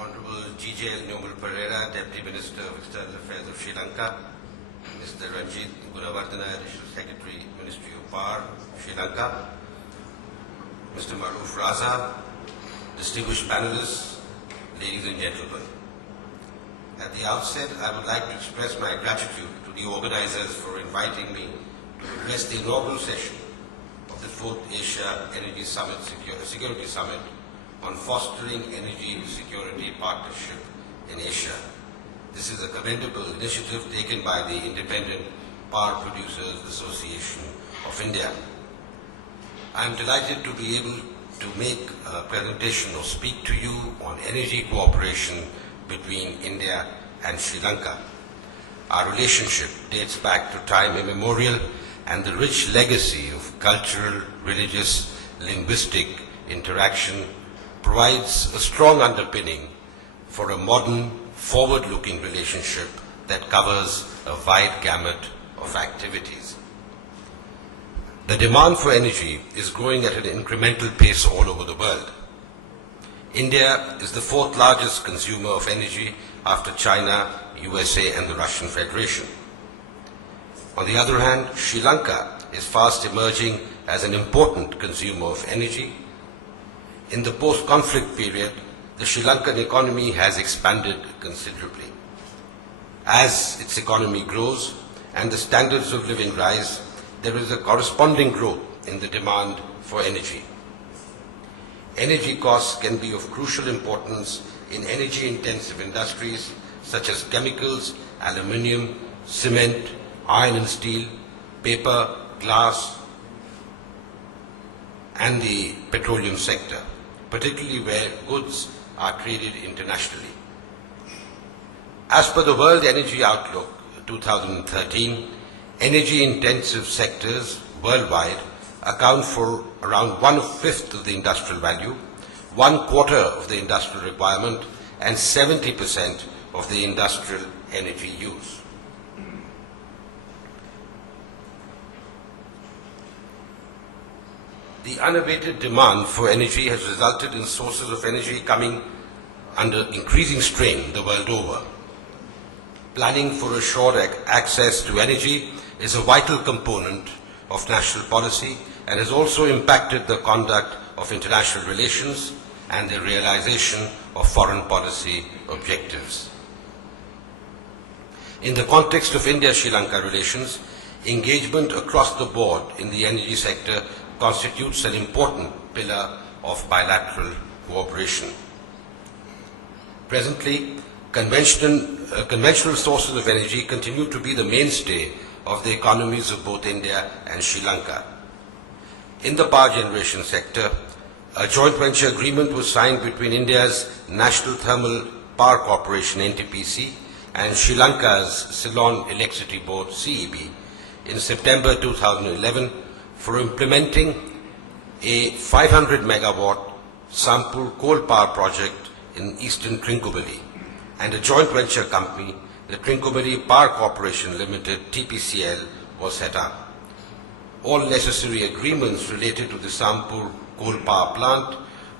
Honorable G.J. Nyomal Pereira, Deputy Minister of External Affairs of Sri Lanka, Mr. Ranjit Gunawardena, Additional Secretary, Ministry of Power, Sri Lanka, Mr. Maruf Raza, distinguished panelists, ladies and gentlemen. At the outset, I would like to express my gratitude to the organizers for inviting me to address the inaugural session of the 4th Asia Energy Summit, Security Summit on fostering energy security partnership in Asia. This is a commendable initiative taken by the Independent Power Producers Association of India. I am delighted to be able to make a presentation or speak to you on energy cooperation between India and Sri Lanka. Our relationship dates back to time immemorial, and the rich legacy of cultural, religious, linguistic interaction provides a strong underpinning for a modern, forward-looking relationship that covers a wide gamut of activities. The demand for energy is growing at an incremental pace all over the world. India is the 4th largest consumer of energy after China, USA, and the Russian Federation. On the other hand, Sri Lanka is fast emerging as an important consumer of energy. In the post-conflict period, the Sri Lankan economy has expanded considerably. As its economy grows and the standards of living rise, there is a corresponding growth in the demand for energy. Energy costs can be of crucial importance in energy-intensive industries such as chemicals, aluminium, cement, iron and steel, paper, glass, and the petroleum sector, particularly where goods are traded internationally. As per the World Energy Outlook 2013, energy-intensive sectors worldwide account for around 1/5 of the industrial value, 1/4 of the industrial requirement, and 70% of the industrial energy use. The unabated demand for energy has resulted in sources of energy coming under increasing strain the world over. Planning for assured access to energy is a vital component of national policy and has also impacted the conduct of international relations and the realization of foreign policy objectives. In the context of India-Sri Lanka relations, engagement across the board in the energy sector constitutes an important pillar of bilateral cooperation. Presently, conventional sources of energy continue to be the mainstay of the economies of both India and Sri Lanka. In the power generation sector, a joint venture agreement was signed between India's National Thermal Power Corporation (NTPC) and Sri Lanka's Ceylon Electricity Board (CEB) in September 2011 for implementing a 500 megawatt sample coal power project in eastern Trincomalee, and a joint venture company, the Trincomalee Power Corporation Limited (TPCL), was set up. All necessary agreements related to the sample coal power plant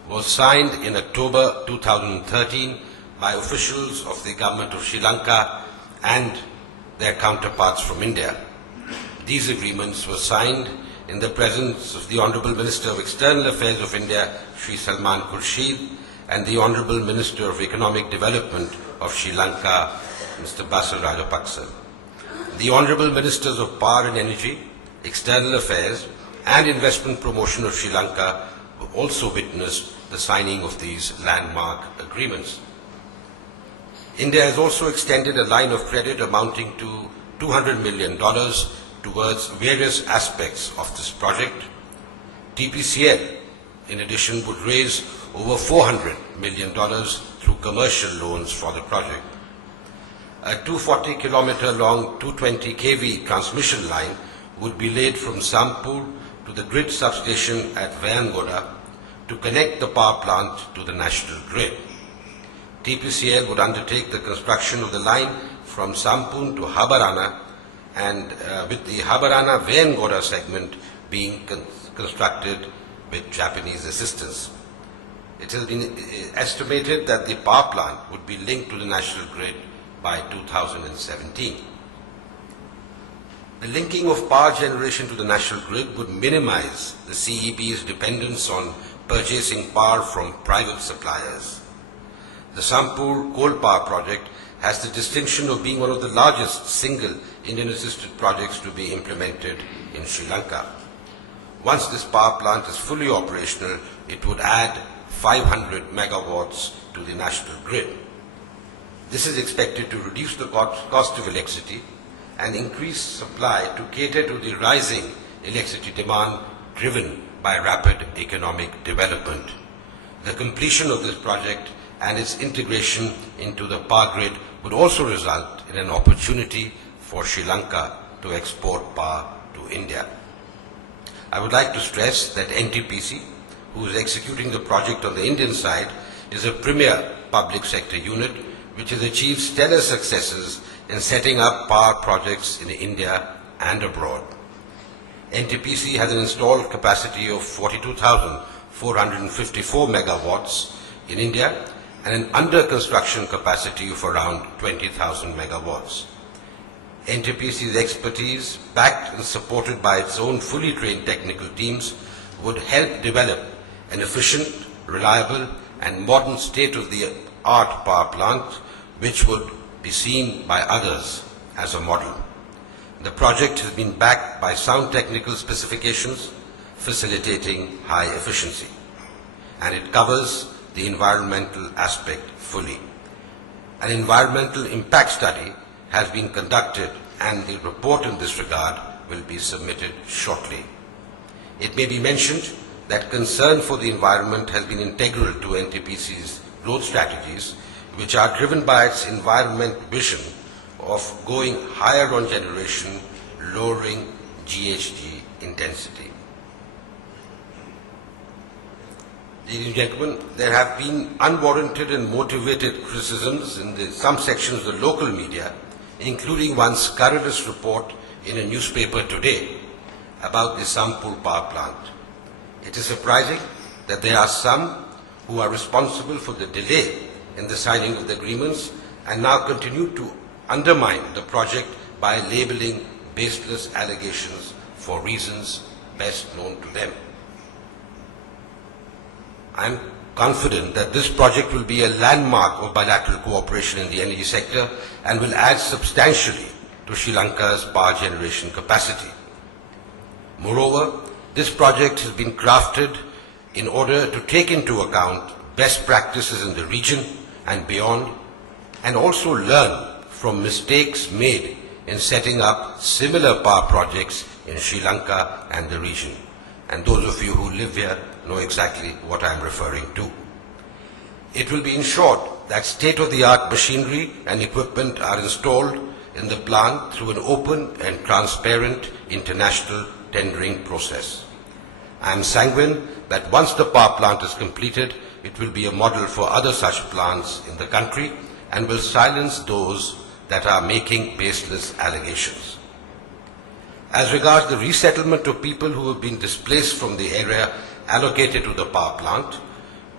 was signed in October 2013 by officials of the government of Sri Lanka and their counterparts from India. These agreements were signed in the presence of the Honorable Minister of External Affairs of India, Sri Salman Khurshid, and the Honorable Minister of Economic Development of Sri Lanka, Mr. Basil Rajapaksa. The Honorable Ministers of Power and Energy, External Affairs, and Investment Promotion of Sri Lanka also witnessed the signing of these landmark agreements. India has also extended a line of credit amounting to $200 million towards various aspects of this project. TPCL, in addition, would raise over $400 million through commercial loans for the project. A 240-kilometer long 220 kV transmission line would be laid from Sampur to the grid substation at Vayangoda to connect the power plant to the national grid. TPCL would undertake the construction of the line from Sampun to Habarana, and with the Habarana-Vayangoda segment being constructed with Japanese assistance. it has been estimated that the power plant would be linked to the national grid by 2017. The linking of power generation to the national grid would minimize the CEB's dependence on purchasing power from private suppliers. The Sampur coal power project has the distinction of being one of the largest single Indian-assisted projects to be implemented in Sri Lanka. Once this power plant is fully operational, it would add 500 megawatts to the national grid. This is expected to reduce the cost of electricity and increase supply to cater to the rising electricity demand driven by rapid economic development. The completion of this project and its integration into the power grid would also result in an opportunity for Sri Lanka to export power to India. I would like to stress that NTPC, who is executing the project on the Indian side, is a premier public sector unit which has achieved stellar successes in setting up power projects in India and abroad. NTPC has an installed capacity of 42,454 megawatts in India and an under construction capacity of around 20,000 megawatts. NTPC's expertise, backed and supported by its own fully trained technical teams, would help develop an efficient, reliable and modern state-of-the-art power plant which would be seen by others as a model. The project has been backed by sound technical specifications facilitating high efficiency, and it covers the environmental aspect fully. An environmental impact study has been conducted and the report in this regard will be submitted shortly. It may be mentioned that concern for the environment has been integral to NTPC's growth strategies, which are driven by its environment vision of going higher on generation, lowering GHG intensity. Ladies and gentlemen, there have been unwarranted and motivated criticisms in some sections of the local media, including one scurrilous report in a newspaper today about the Sampur power plant. It is surprising that there are some who are responsible for the delay in the signing of the agreements and now continue to undermine the project by labeling baseless allegations for reasons best known to them. I am confident that this project will be a landmark of bilateral cooperation in the energy sector and will add substantially to Sri Lanka's power generation capacity. Moreover, this project has been crafted in order to take into account best practices in the region and beyond, and also learn from mistakes made in setting up similar power projects in Sri Lanka and the region. And those of you who live here know exactly what I am referring to. It will be ensured that state-of-the-art machinery and equipment are installed in the plant through an open and transparent international tendering process. I am sanguine that once the power plant is completed, it will be a model for other such plants in the country and will silence those that are making baseless allegations. As regards the resettlement of people who have been displaced from the area allocated to the power plant,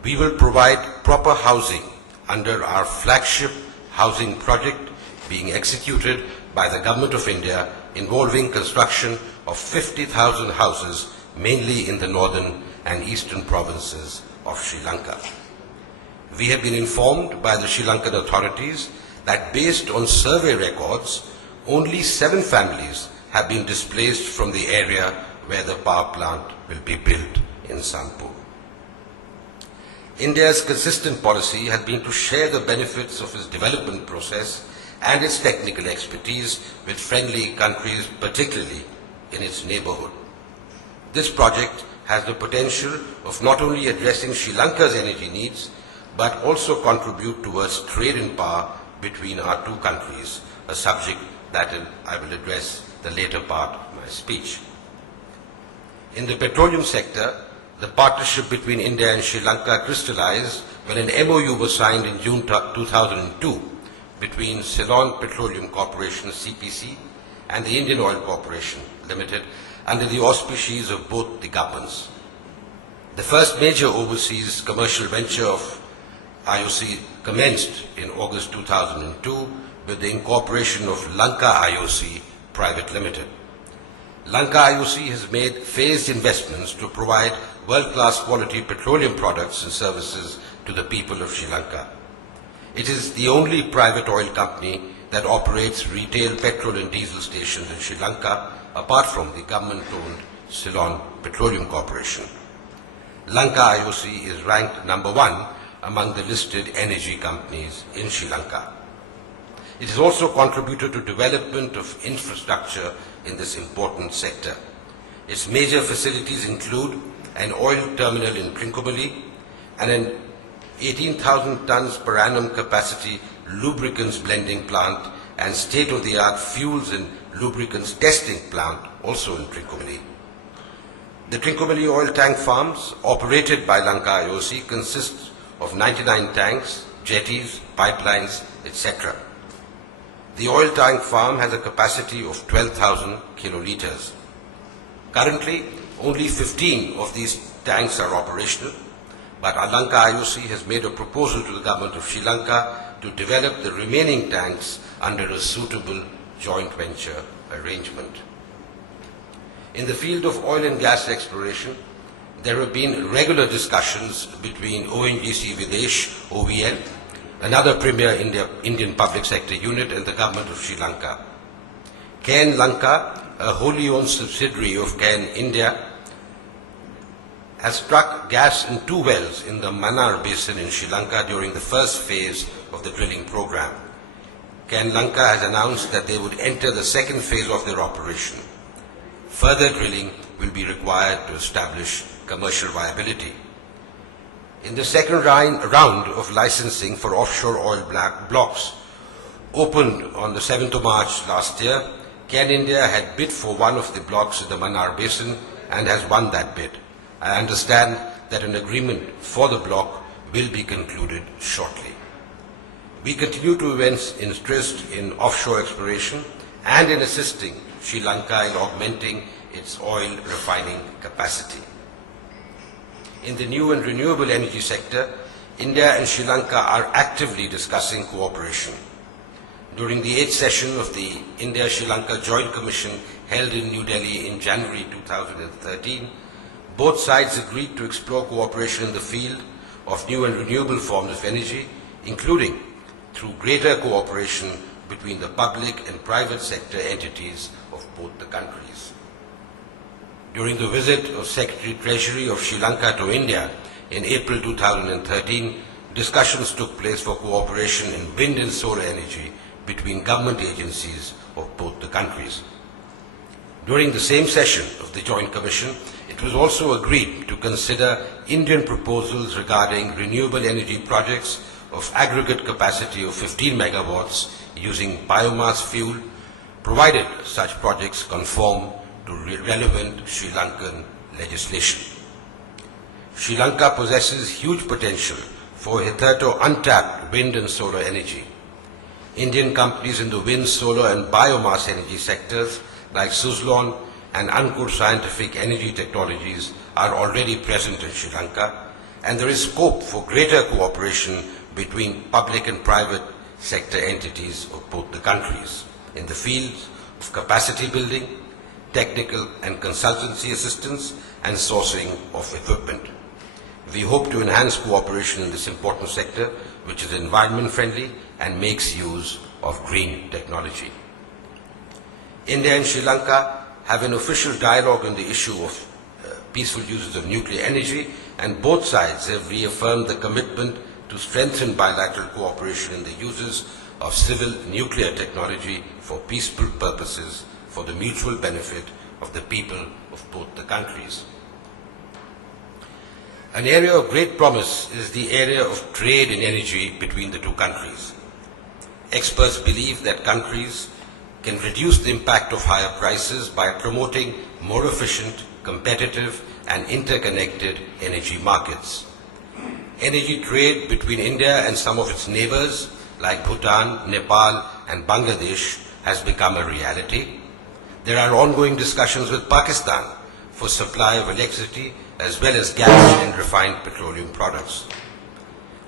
we will provide proper housing under our flagship housing project being executed by the Government of India, involving construction of 50,000 houses mainly in the northern and eastern provinces of Sri Lanka. We have been informed by the Sri Lankan authorities that based on survey records, only 7 families have been displaced from the area where the power plant will be built in Sampur. India's consistent policy has been to share the benefits of its development process and its technical expertise with friendly countries, particularly in its neighborhood. This project has the potential of not only addressing Sri Lanka's energy needs, but also contribute towards trade in power between our two countries, a subject that I will address the later part of my speech. In the petroleum sector, the partnership between India and Sri Lanka crystallized when an MOU was signed in June 2002 between Ceylon Petroleum Corporation (CPC) and the Indian Oil Corporation Limited under the auspices of both the governments. The first major overseas commercial venture of IOC commenced in August 2002 with the incorporation of Lanka IOC Private Limited. Lanka IOC has made phased investments to provide world-class quality petroleum products and services to the people of Sri Lanka. It is the only private oil company that operates retail petrol and diesel stations in Sri Lanka, apart from the government-owned Ceylon Petroleum Corporation. Lanka IOC is ranked number 1 among the listed energy companies in Sri Lanka. It has also contributed to development of infrastructure in this important sector. Its major facilities include an oil terminal in Trincomalee and an 18,000 tons per annum capacity lubricants blending plant and state-of-the-art fuels and lubricants testing plant also in Trincomalee. The Trincomalee oil tank farms operated by Lanka IOC consist of 99 tanks, jetties, pipelines, etc. The oil tank farm has a capacity of 12,000 kiloliters. Currently, only 15 of these tanks are operational, but Lanka IOC has made a proposal to the government of Sri Lanka to develop the remaining tanks under a suitable joint venture arrangement. In the field of oil and gas exploration, there have been regular discussions between ONGC Videsh, OVL, another premier Indian public sector unit, and the government of Sri Lanka. Cairn Lanka, a wholly owned subsidiary of Cairn India, has struck gas in 2 wells in the Mannar Basin in Sri Lanka during the first phase of the drilling program. Cairn Lanka has announced that they would enter the second phase of their operation. Further drilling will be required to establish commercial viability. In the second round of licensing for offshore oil blocks, opened on the 7th of March last year, Cairn India had bid for one of the blocks in the Mannar Basin and has won that bid. I understand that an agreement for the block will be concluded shortly. We continue to evince interest in offshore exploration and in assisting Sri Lanka in augmenting its oil refining capacity. In the new and renewable energy sector, India and Sri Lanka are actively discussing cooperation. During the 8th session of the India-Sri Lanka Joint Commission held in New Delhi in January 2013, both sides agreed to explore cooperation in the field of new and renewable forms of energy, including through greater cooperation between the public and private sector entities of both the countries. During the visit of Secretary Treasury of Sri Lanka to India in April 2013, discussions took place for cooperation in wind and solar energy between government agencies of both the countries. During the same session of the Joint Commission, it was also agreed to consider Indian proposals regarding renewable energy projects of aggregate capacity of 15 megawatts using biomass fuel, provided such projects conform to relevant Sri Lankan legislation. Sri Lanka possesses huge potential for hitherto untapped wind and solar energy. Indian companies in the wind, solar and biomass energy sectors like Suzlon and Ankur Scientific Energy Technologies are already present in Sri Lanka, and there is scope for greater cooperation between public and private sector entities of both the countries in the fields of capacity building, technical and consultancy assistance, and sourcing of equipment. We hope to enhance cooperation in this important sector, which is environment friendly and makes use of green technology. India and Sri Lanka have an official dialogue on the issue of peaceful uses of nuclear energy, and both sides have reaffirmed the commitment to strengthen bilateral cooperation in the uses of civil nuclear technology for peaceful purposes for the mutual benefit of the people of both the countries. An area of great promise is the area of trade in energy between the two countries. Experts believe that countries can reduce the impact of higher prices by promoting more efficient, competitive and interconnected energy markets. Energy trade between India and some of its neighbors like Bhutan, Nepal and Bangladesh has become a reality. There are ongoing discussions with Pakistan for supply of electricity as well as gas and refined petroleum products.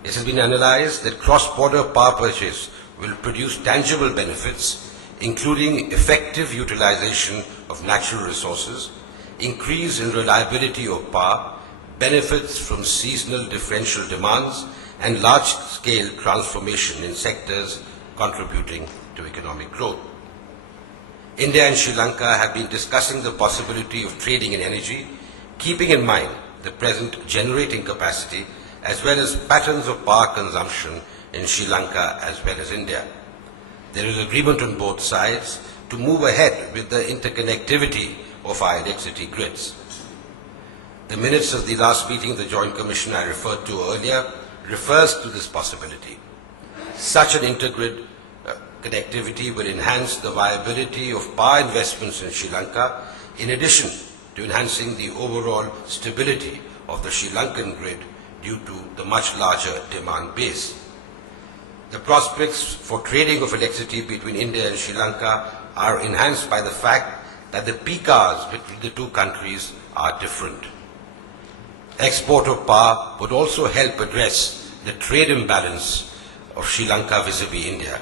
It has been analyzed that cross-border power purchase will produce tangible benefits, including effective utilization of natural resources, increase in reliability of power, benefits from seasonal differential demands, and large-scale transformation in sectors contributing to economic growth. India and Sri Lanka have been discussing the possibility of trading in energy, keeping in mind the present generating capacity as well as patterns of power consumption in Sri Lanka as well as India. There is agreement on both sides to move ahead with the interconnectivity of our electricity grids. The minutes of the last meeting of the Joint Commission I referred to earlier refers to this possibility. Such an intergrid connectivity will enhance the viability of power investments in Sri Lanka, in addition to enhancing the overall stability of the Sri Lankan grid due to the much larger demand base. The prospects for trading of electricity between India and Sri Lanka are enhanced by the fact that the peak hours between the two countries are different. Export of power would also help address the trade imbalance of Sri Lanka vis-à-vis India,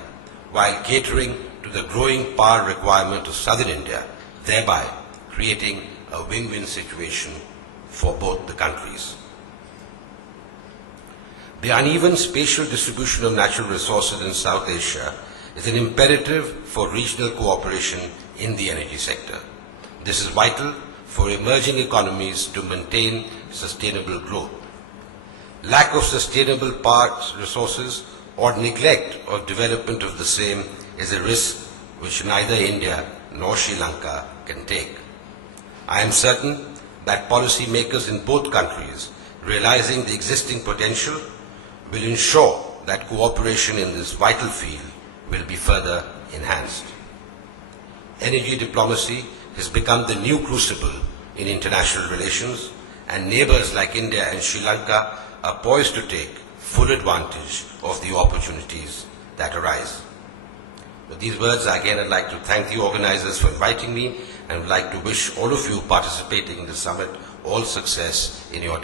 while catering to the growing power requirement of southern India, thereby creating a win-win situation for both the countries. The uneven spatial distribution of natural resources in South Asia is an imperative for regional cooperation in the energy sector. This is vital for emerging economies to maintain sustainable growth. Lack of sustainable power resources or neglect of development of the same is a risk which neither India nor Sri Lanka can take. I am certain that policymakers in both countries, realizing the existing potential, will ensure that cooperation in this vital field will be further enhanced. Energy diplomacy has become the new crucible in international relations, and neighbors like India and Sri Lanka are poised to take full advantage of the opportunities that arise. With these words, again, I'd like to thank the organizers for inviting me and would like to wish all of you participating in the summit all success in your